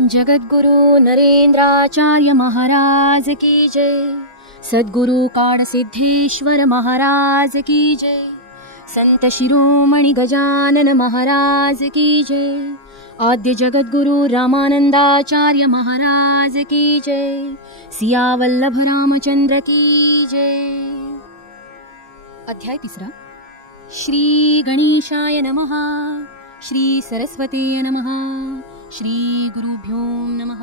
जगद्गुरु नरेंद्राचार्य महाराज की जय। सद्गुरु काणसिद्धेश्वर महाराज की जय। संत शिरोमणी गजानन महाराज की जय। आद्य जगद्गुरु रामानंदाचार्य महाराज की जय। सियावल्लभ रामचंद्र की जय। अध्याय तिसरा। श्री गणेशाय नमः। श्री सरस्वती नमः श्री गुरुभ्यो नमः।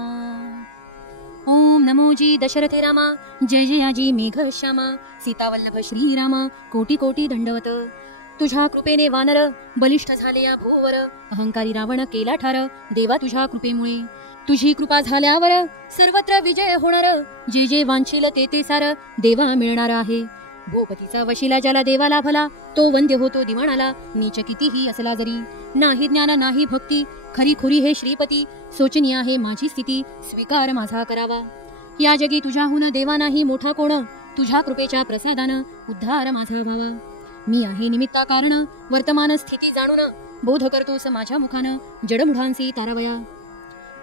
ओम नमोजी दशरथे रामा जय जयाजी मेघ श्यामा सीतावल्लभ श्रीराम कोटी कोटी दंडवत। तुझ्या कृपेने वानर बलिष्ठ झालेया भोवर अहंकारी रावण केला ठार देवा तुझ्या कृपेमुळे। तुझी कृपा झाल्यावर सर्वत्र विजय होणार जे जे वांछील ते ते सार देवा मिळणार आहे। भोपतीचा वशिला ज्याला देवाला भला तो वंद्य होतो दिवाणाला. नीच कितीही असला जरी. नाही ज्ञान नाही भक्ती. खरी खुरी हे श्रीपती. सोचनी आहे माझी स्थिती. स्वीकार माझा करावा. या जगी तुझ्याहून देवा नाही मोठा कोण. तुझ्या कृपेच्या प्रसादानं उद्धार माझा व्हावा. मी आहे निमित्ता कारण. वर्तमान स्थिती जाणून. बोध करतोस माझ्या मुखानं. जडमुढांसी तारावया.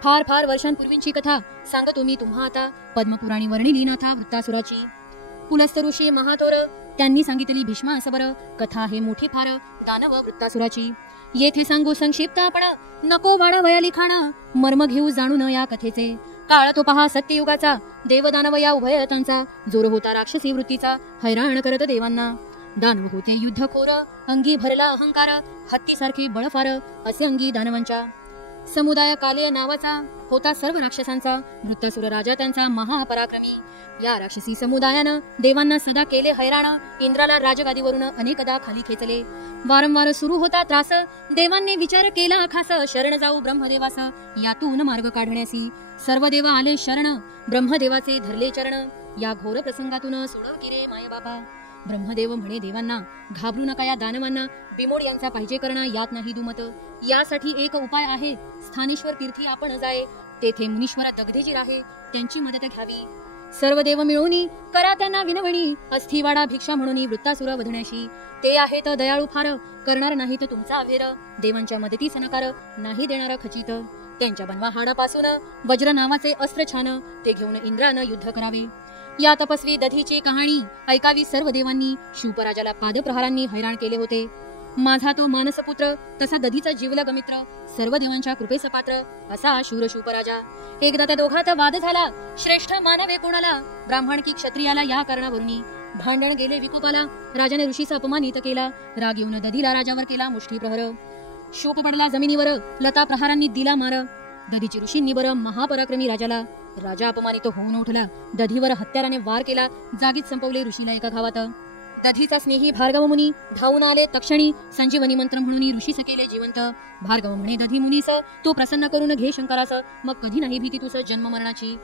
फार फार वर्षांपूर्वींची कथा. सांगतो मी तुम्हा आता. पद्मपुराणी वर्णिली नाथा वृत्तासुराची. पुलस्त ऋषी महातोर. त्यांनी सांगितली भीष्मा असबर कथा हे मोठी फार दानव वृत्तासुराची. येथे सांगू संक्षिप्त आपण. नको वाढवया लिखाण मर्म घेऊ जाणून या कथेचे. काळ तो पहा सत्ययुगाचा. देवदानव या उभयतांचा. जोर होता राक्षसी वृत्तीचा. हैराण करत देवांना. दानव होते युद्धखोर. अंगी भरला अहंकार. हत्तीसारखी बळफार. असे अंगी दानवांच्या. समुदाय कालेय नावाचा. होता सर्व राक्षसांचा. वृत्तासुर राजा त्यांचा महापराक्रमी. या राक्षसी समुदायानं देवांना सदा केले हैराण. इंद्राला राजगादीवरून अनेकदा खाली खेचले. वारंवार सुरू होता त्रास. देवांनी विचार केला खास. शरण जाऊ ब्रह्मदेवास. यातून मार्ग काढण्यासी. सर्व देव आले शरण. ब्रह्मदेवाचे धरले चरण. या घोर प्रसंगातून सोडव की रे माय बाबा. ब्रह्मदेव म्हणे देवांना घाबरू नका या दानवांना. बिमोड यांचा पाहिजे करणं यात नाही दुमत. यासाठी एक उपाय आहे. स्थानेश्वर तीर्थी आपण जाय. तेथे मुनीश्वर दगधेजी राहे त्यांची मदत घ्यावी. सर्व देव मिळून करा त्यांना विनवणी अस्थिवाडा भिक्षा म्हणून वृत्तासुर वधण्याशी. ते आहे तर दयाळू फार करणार नाही तर तुमचा अभेर देवांच्या मदती सनकार नाही देणार खचित. त्यांच्या बनवा हाडापासून वज्र नावाचे अस्त्र छान ते घेऊन इंद्रानं युद्ध करावे. या तपस्वी दधीची कहाणी ऐकावी सर्व देवांनी. शिवपराजाला पादप्रहारांनी हैराण केले होते. माझा तो मानसपुत्र तसा दधीचा जीवलग मित्र सर्व देवांच्या कृपेस पात्र असा शूर शिवपराजा एकदा त्या दोघात वाद झाला. श्रेष्ठ मानवे कोणाला? ब्राह्मण की क्षत्रियाला या कारणावरून. भांडण गेले विकोपाला. राजाने ऋषीचा अपमानित केला. राग येऊन दधीला राजावर केला मुष्टी प्रहर. शोक पडला जमिनीवर. लता प्रहारांनी दिला मार. दधीची ऋषींनी बरं महापराक्रमी राजाला. राजा अपमानित होऊन उठला. दधीवर हत्याराने वार केला. जागीच संपवले ऋषीला एका गावात. दधीचा स्नेही भार्गव मुनी धावून आले तक्षणी संजीवनी मंत्र म्हणून ऋषी केले जिवंत. भार्गव म्हणे दधी मुनीस तो प्रसन्न करून घे शंकरास. मग कधी नाही भीती तुझ जन्म मरणाची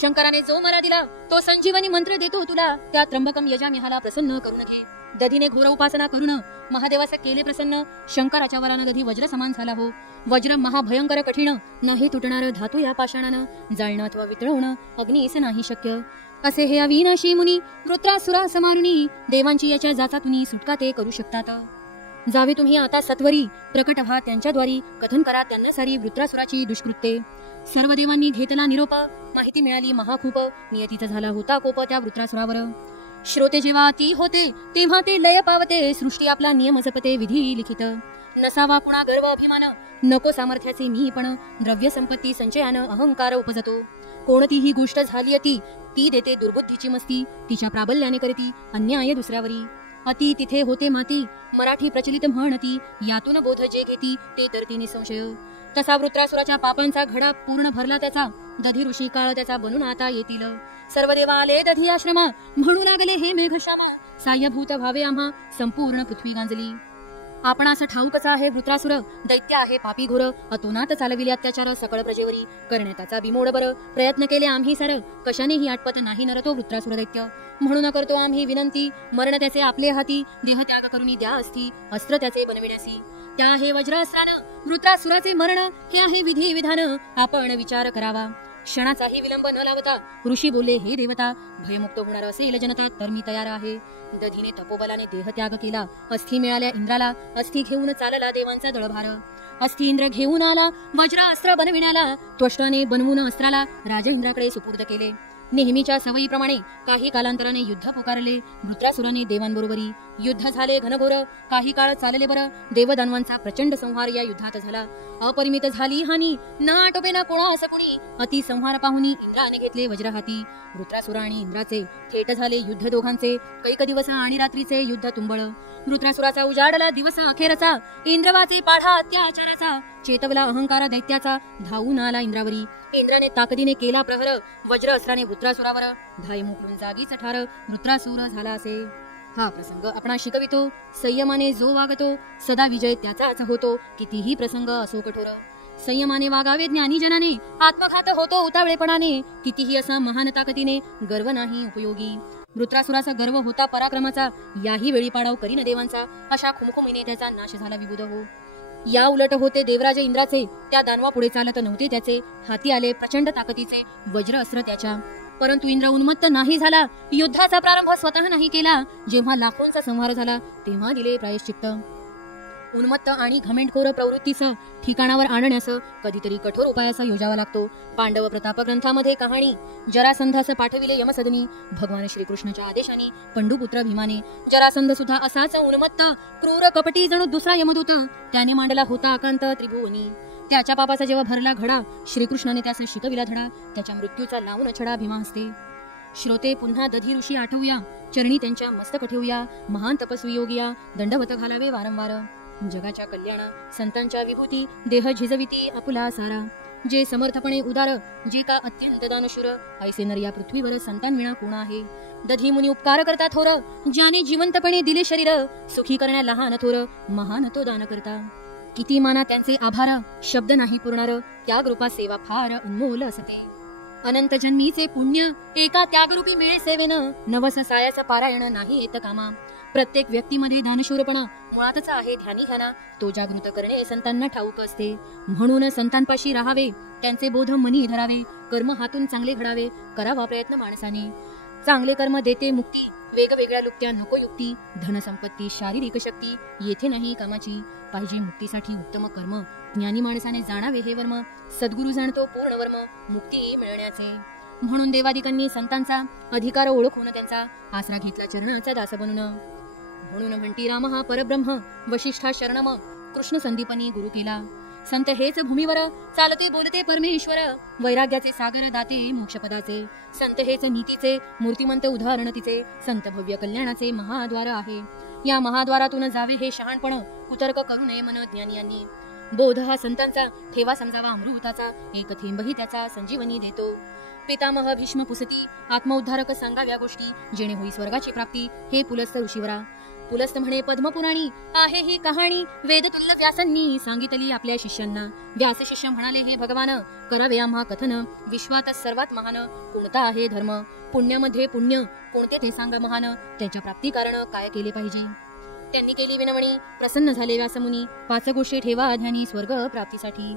शंकराने जो मला दिला तो संजीवनी मंत्र देतो तुला. त्या त्र्यंबकम यजामिहाला प्रसन्न करून घे. दधीने घोर उपासना करून महादेवास केले प्रसन्न. शंकराच्या वरानं दधी वज्र समान झाला हो. वज्र महाभयंकर कठीण. नाही तुटणार धातू या पाषाणानं. जाळणं अथवा वितळवणं अग्नीस नाही शक्य. असे हे अविनाशी मुनी वृत्रासुरा समारुणी देवांची याच्या जाचातुनी सुटका ते करू शकतात. जावे तुम्ही आता सत्वरी प्रकट व्हा त्यांच्याद्वारी कथन करा त्यांना सारी वृत्रासुराची दुष्कृत्ये. सर्व देवांनी घेतला निरोप माहिती मिळाली महाखूप नियतीचा झाला होता कोप त्या वृत्रासुरावर श्रोते जेव्हा ती होते तेव्हा ते लय पावते सृष्टी आपला नियम जपते विधी लिखित. नसावा कुणा गर्व अभिमान नको सामर्थ्याचे मी पण द्रव्य संपत्ती संचयानं अहंकार उपजतो. कोणतीही गोष्ट झाली अती ती देते दुर्बुद्धीची मस्ती तिच्या प्राबल्याने करती अन्याय दुसऱ्यावरी. अति तिथे होते माती मराठी प्रचलित म्हणती यातून बोध जे घेती ते तर तिने संशय. तसा वृत्रासुराच्या पापांचा घडा पूर्ण भरला त्याचा दधी ऋषी काळ त्याचा बनून आता येतील. सर्व देवा आले दधी आश्रमा म्हणू लागले हे मेघश्यामा साह्यभूत व्हावे आम्हा संपूर्ण पृथ्वी गांजली. आपण असं ठाऊकच आहे वृत्रासुर दैत्य आहे पापी घोर अतोनात चालविले अत्याचार सकळ प्रजेवरी करणे त्याचा बिमोड बर. प्रयत्न केले आम्ही सर कशानेही आटपत नाही नरतो वृत्रासुर दैत्य. म्हणून करतो आम्ही विनंती मरण त्याचे आपले हाती देह त्याग करून द्या असती अस्त्र त्याचे बनविण्यासी. त्या आहे वज्रास्त्रानं वृत्रासुराचे मरण हे आहे विधी विधान आपण विचार करावा. क्षणाचाही विलंब न लावता ऋषी बोलले हे देवता भयमुक्त होणार असेल जनता तर मी तयार आहे. दधीने तपोबलाने देहत्याग केला. अस्थि मिळाल्या इंद्राला अस्थि घेऊन चालला देवांचा दळभार. अस्थि इंद्र घेऊन आला वज्र अस्त्र बनविण्याला त्वष्टाने बनवून अस्त्राला राजेंद्राकडे सुपूर्द केले. नेहमीच्या सवयीप्रमाणे काही कालांतराने युद्ध पुकारले. वृत्रासुराने देवांबरोबरी युद्ध झाले घनघोर. काही काळ चालले बरं. देवदानवांचा प्रचंड संहार या युद्धात झाला. अपरिमित झाली हानी. ना आटोपे ना कोणा असं कुणी. अति संहार पाहुनी इंद्राने घेतले वज्र हाती वृत्रासुर आणि इंद्राचे थेट झाले युद्ध दोघांचे. कैक दिवस आणि रात्रीचे युद्ध तुंबळ. वृत्रासुराचा उजाडला दिवस अखेरचा. इंद्रवाचे पाढा अत्याचाराचा. चेतवला अहंकारा दैत्याचा धावून आला इंद्रावरी. इंद्राने ताकदीने केला प्रहर वज्र अस्त्राने वृत्रासुरावर. धाय मोकळून जागीच ठार वृत्रासुर झाला असे. हा प्रसंग आपण शिकवितो. संयमाने जो वागतो सदा विजय त्याचाच होतो कितीही प्रसंग असो कठोर. संयमाने वागावे ज्ञानीजनाने आत्मघात होतो उतावळेपणाने कितीही असा महान ताकदीने गर्व नाही उपयोगी. वृत्रासुराचा गर्व होता पराक्रमाचा याही वेळी पाडाव करीन देवांचा अशा खुमखुमीने त्याचा नाश झाला विबुध हो. या उलट होते देवराजे इंद्राचे. त्या दानवा पुढे चालत नव्हते त्याचे. हाती आले प्रचंड ताकदीचे वज्र अस्त्र त्याच्या. परंतु इंद्र उन्मत्त नाही झाला. युद्धाचा प्रारंभ स्वतः नाही केला. जेव्हा लाखोंचा संहार झाला तेव्हा दिले प्रायश्चित्त. उन्मत्त आणि घमेंटखोर प्रवृत्तीचं ठिकाणावर आणण्यास कधीतरी कठोर उपायाचा योजावा लागतो. पांडव प्रताप ग्रंथामध्ये कहाणी जरासंधास पाठविले यमसदनी भगवान श्रीकृष्णाच्या आदेशाने पंडुपुत्र भीमाने. जरासंध सुद्धा असाच उन्मत्त क्रूर कपटी जणू दुसरा यमदूत. त्याने मांडला होता आकांत त्रिभुवनी. त्याच्या पापाचा जेव्हा भरला घडा श्रीकृष्णाने त्यास शिकविला धडा त्याच्या मृत्यूचा लावून छडा भीमा असते श्रोते पुन्हा दधी ऋषी आठवूया. चरणी त्यांच्या मस्तक ठेवूया. महान तपस्वी योगिया दंडवत घालावे वारंवार. जगाच्या कल्याणा संतांच्या विभूती देह झिजविती आपुला सारा. जे समर्थपणे उदार जे का अत्यंत दानशूर ऐसे नर या पृथ्वीवर संतांविणा कोण आहे? दधी मुनी उपकार करता थोर ज्याने जिवंतपणे दिले शरीर सुखी करण्या लहान थोर महान तो दान करता किती माना त्यांचे आभार शब्द नाही पुरणार त्याग रूपा सेवा फार अनमोल असते. अनंत जन्मीचे पुण्य एका त्यागरूपी मिळे सेवेन नवस सायाचं पारायण नाही येत कामा. प्रत्येक व्यक्तीमध्ये दानशूरपणा मुळातच आहे ध्यानी ध्याना तो जागृत करणे संतांना ठाऊक असते. म्हणून संतांपाशी राहावे त्यांचे बोध मनी धरावे कर्म हातून चांगले घडावे करावा प्रयत्न माणसाने. चांगले कर्म देते मुक्ती वेगवेगळ्या लुक्त्या नको युक्ती धनसंपत्ती शारीरिक शक्ती येथे नाही कामाची. पाहिजे मुक्तीसाठी उत्तम कर्म ज्ञानी माणसाने जाणावे हे वर्म सद्गुरु जाणतो पूर्ण वर्म मुक्ती मिळण्याचे. म्हणून देवादिकांनी संतांचा अधिकार ओळखून त्यांचा आसरा घेतला चरणाचा दास बनून. म्हणून म्हणती राम हा परब्रह्म वशिष्ठा शरणम कृष्ण संदीपनी गुरु केला. संत हेच भूमीवर चालते बोलते परमेश्वर वैराग्याचे सागर दाते मोक्षपदाचे. संत हेच नीतीचे मूर्तिमंत उदाहरण तिचे संत भव्य कल्याणाचे महाद्वार आहे. या महाद्वारातून जावे हे शहाणपण कुतर्क करू नये मन ज्ञानी यांनी बोध हा संतांचा ठेवा समजावा अमृताचा एक थेंबही त्याचा संजीवनी देतो. पितामह भीष्म पुसती आत्मउद्धारक सांगाव्या गोष्टी जेणे होई स्वर्गाची प्राप्ती हे पुलस्त ऋषीवरा. पुलस्त म्हणे पद्मपुराणी. आहे ही कहाणी. वेदतुल्य व्यासांनी सांगितली आपल्या शिष्यांना. व्यास शिष्य म्हणाले हे भगवान करावे आम्हा कथन. विश्वात सर्वात महान. कोणता आहे धर्म? पुण्यामध्ये पुण्य. कोणते ते सांग महान. त्याच्या प्राप्ती कारण काय केले पाहिजे? त्यांनी केली विनवणी. प्रसन्न झाले व्यासमुनी. पाच गोष्टी ठेवा ध्यानी स्वर्ग प्राप्तीसाठी.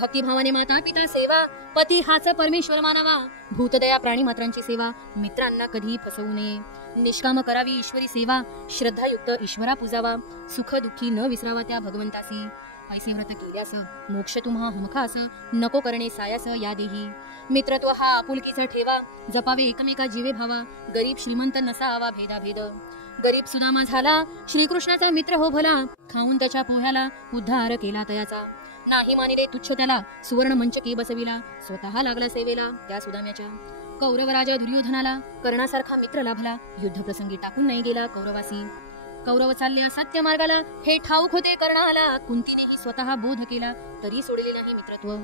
भक्तिभावाने माता पिता सेवा पती हाच परमेश्वर मानावा. भूतदया प्राणी मात्रांची सेवा मित्रांना कधी फसवू नये. निष्काम करावी ईश्वरी सेवा श्रद्धायुक्त ईश्वरा पूजावा. सुख दुःखी न विसरावा त्या भगवंतासी. ऐसे व्रत केल्यास मोक्ष तुम्हा हमखास नको करणे सायास या देही मित्रत्व हा आपुलकीचा ठेवा. जपावे एकमेका जीवे भावा. गरीब श्रीमंत नसावा भेदाभेद. गरीब सुदामा झाला श्रीकृष्णाचा मित्र हो भला. खाऊन त्याच्या पोह्याला उद्धार केला तयाचा नाही मानिले तुच्छ त्याला. सुवर्ण मंच के बसविला. स्वतः लागला सेवेला त्या सुदाम्याच्या. कौरवराजा दुर्योधनाला कर्णासारखा मित्र लाभला. युद्ध प्रसंगी टाकून नाही गेला कौरवासी. कौरव चालले असत्य मार्गाला. हे ठाऊक होते कर्णाला. कुंतीनेही स्वतः बोध केला तरी सोडले नाही मित्रत्व.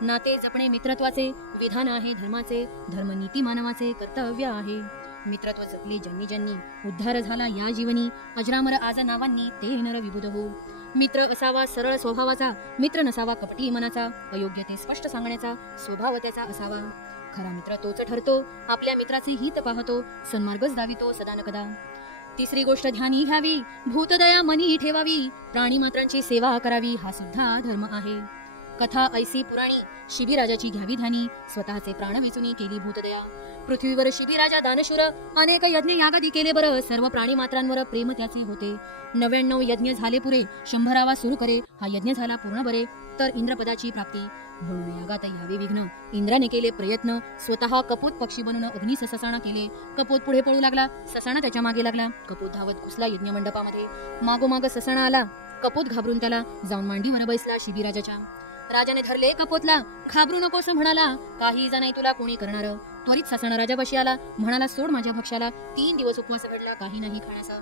नाते जपणे मित्रत्वाचे विधान आहे धर्माचे. धर्मनीती मानवाचे कर्तव्य आहे. मित्रत्व जपले ज्यांनी ज्यांनी. उद्धार झाला या जीवनी. अजरामर आज नावांनी ते नर विबुध हो. मित्र असावा सरळ स्वभावाचा मित्र नसावा कपटी मनाचा अयोग्य ते स्पष्ट सांगण्याचा स्वभाव त्याचा असावा. खरा मित्र तोच ठरतो आपल्या मित्राचे हित पाहतो सन्मार्गच दावितो सदा न कदा. तिसरी गोष्ट ध्यानी घ्यावी भूतदया मनी ठेवावी प्राणी मात्रांची सेवा करावी हा सुद्धा धर्म आहे. कथा ऐसी पुराणी शिबिराजाची घ्यावी ध्यानी स्वतःचे प्राण विचुनी केली भूतदया. पृथ्वीवर शिबिराजा दानशूर अनेक यज्ञ यागादी केले बरं. सर्व प्राणी मात्रांवर प्रेम त्याचे होते. नव्याण्णव यज्ञ झाले पुरे. शंभरावा सुरू करे. हा यज्ञ झाला पूर्ण बरे. तर इंद्रपदाची प्राप्ती. म्हणून यागात यावे विघ्न. इंद्राने केले प्रयत्न. स्वतः कपोत पक्षी बनून अग्नी ससाणा केले. कपोत पुढे पळू लागला. ससाणा त्याच्यामागे लागला. कपोत धावत घुसला यज्ञ मंडपामध्ये. मागोमाग ससाणा आला. कपोत घाबरून त्याला जाऊन मांडीवर बैसला शिबिराजाच्या. राजाने धरले कपोतला. घाबरू नकोस म्हणाला. काही नाही तुला कोणी करणार? त्वरित ससाणा राजापाशी आला म्हणाला सोड माझ्या भक्ष्याला. तीन दिवस उपवास घडला काही नाही खाण्याचा.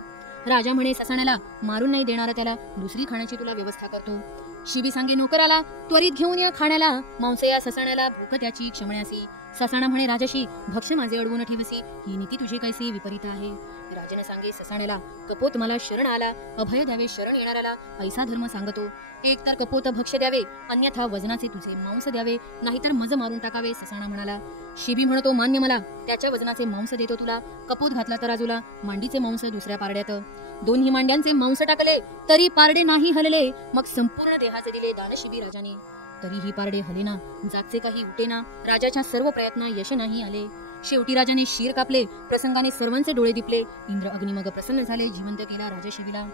राजा म्हणे ससाण्याला मारून नाही देणार त्याला दुसरी खाण्याची तुला व्यवस्था करतो. शिबी सांगे नोकर आला त्वरित घेऊन या खाण्याला. मांस या ससाण्याला भूक त्याची क्षमण्यासी. ससाणा म्हणे राजाशी भक्ष माझे अडवून ठेवसी. ही नीती तुझी कैसी विपरीत आहे. राजाने सांगे ससाण्याला कपोत मला शरण आला. अभय द्यावे शरण येणाऱ्याला. ऐसा धर्म सांगतो. एक तर कपोत भक्ष द्यावे अन्यथा वजनाचे तुझे मांस द्यावे. नाहीतर मज मारून टाकावे ससाणा म्हणाला. शिबी म्हणतो मान्य मला. त्याच्या वजनाचे मांस देतो तुला. कपोत घातला तर राजूला मांडीचे मांस दुसऱ्या पारड्यात. दोन्ही मांड्यांचे मांस टाकले तरी पारडे नाही हलले. मग संपूर्ण देहाचे दिले दानशिबी राजाने. तरीही पारडे हलेना. जागचे काही उटेना राजाच्या सर्व प्रयत्न यश नाही आले. शेवटी राजाने शिर कापले. प्रसंगाने सर्वांचे डोळे दिपले. इंद्र अग्निमग प्रसन्न झाले. जिवंत केला राजा शिवीला.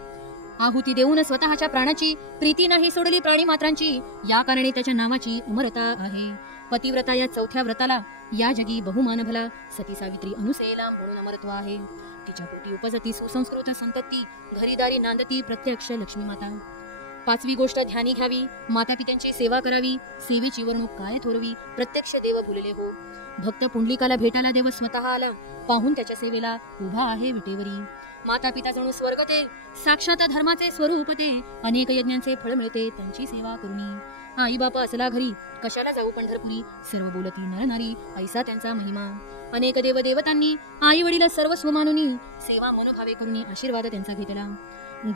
आहुती देऊन स्वतःच्या प्राणाची प्रीती नाही सोडली प्राणी मात्रांची. या कारणे त्याच्या नावाची अमरता आहे. पतिव्रता या चौथ्या व्रताला या जगी बहुमान भला. सती सावित्री अनुसेला म्हणून अमरत्व आहे. तिच्या पोटी उपजती सुसंस्कृत संतती. घरीदारी नांदती प्रत्यक्ष लक्ष्मी माता पाचवी गोष्ट ध्यानी घ्यावी माता पित्यांची सेवा करावी सेवेची वर्णूक काय थोरवी प्रत्यक्ष देव भुलले हो. भक्त पुंडलिकाला भेटायला देव स्वतः आला पाहून त्याच्या सेवेला उभा आहे विटेवरी. माता पिता जणू स्वर्ग ते साक्षात धर्माचे स्वरूप ते अनेक यज्ञांचे फळ मिळते त्यांची सेवा करुणी. आई बापा असला घरी कशाला जाऊ पंढरपुरी सर्व बोलती नरनारी ऐसा त्यांचा महिमा. अनेक देव देवतांनी आई वडील सर्व स्वमानुनी सेवा मनोभावे करून आशीर्वाद त्यांचा घेतला.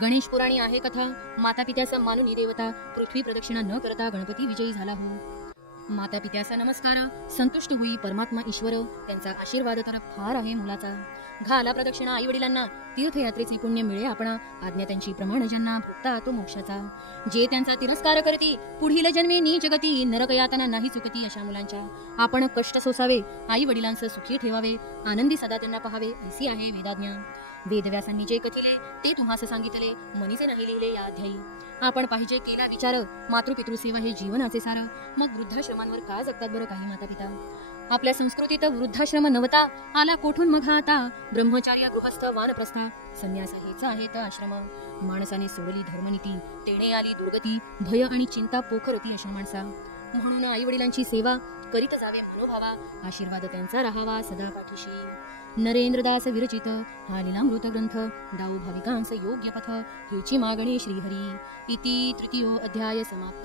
गणेश पुराणी आहे कथा माता पित्याचा मानुनी देवता पृथ्वी प्रदक्षिणा न करता गणपती विजयी झाला हो. माता पित्याचा नमस्कार. संतुष्ट होई परमात्मा ईश्वर. त्यांचा आशीर्वाद तर फार आहे मुलाचा. घाला प्रदक्षिणा आई वडिलांना तीर्थयात्रेचे पुण्य मिळे आपणा. आज्ञा त्यांची प्रमाण ज्यांना भुगता तो मोक्षाचा. जे त्यांचा तिरस्कार करते पुढील जन्मे नी जगती नरकयातना नाही चुकती अशा मुलांच्या. आपण कष्ट सोसावे आई वडिलांचं सुखी ठेवावे. आनंदी सदा त्यांना पाहावे ऐसी आहे वेदाज्ञा. वेदव्यासांनी जे कथिले ते तुम्हास सांगितले. मनीचे नाही लिहिले या अध्यायी. आपण पाहिजे केला विचार मातृपितृसेवा हे जीवनाचे सार. मग वृद्धाश्रमांवर का जगतात बरं काही माता पिता आपल्या संस्कृतीत वृद्धाश्रम नवता आला कोठून मग हा आता? ब्रह्मचार्य गृहस्थ वानप्रस्था. संन्यास हेच आहेत आश्रम. माणसाने सोडली धर्मनीती तेणे आली दुर्गती भय आणि चिंता पोखरती अशा माणसा. म्हणून आई वडिलांची सेवा करीत जावे मनोभावा आशीर्वाद त्यांचा राहावा सदा पाठीशी नरेंद्रदास विरचित हा लीलामृत ग्रंथ दाऊ भाविकांस योग्य पथ हेची मागणी श्रीहरी इति तृतीयो अध्याय समाप्त.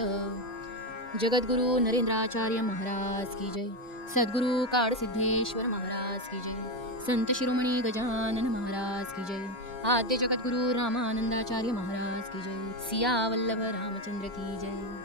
जगद्गुरु नरेंद्राचार्य महाराज की जय. सद्गुरु काळ सिद्धेश्वर महाराज की जय. संत शिरोमणी गजानन महाराज की जय. आद्य जगद्गुरु रामानंदाचार्य महाराज की जय. सिया वल्लभ रामचंद्र की जय.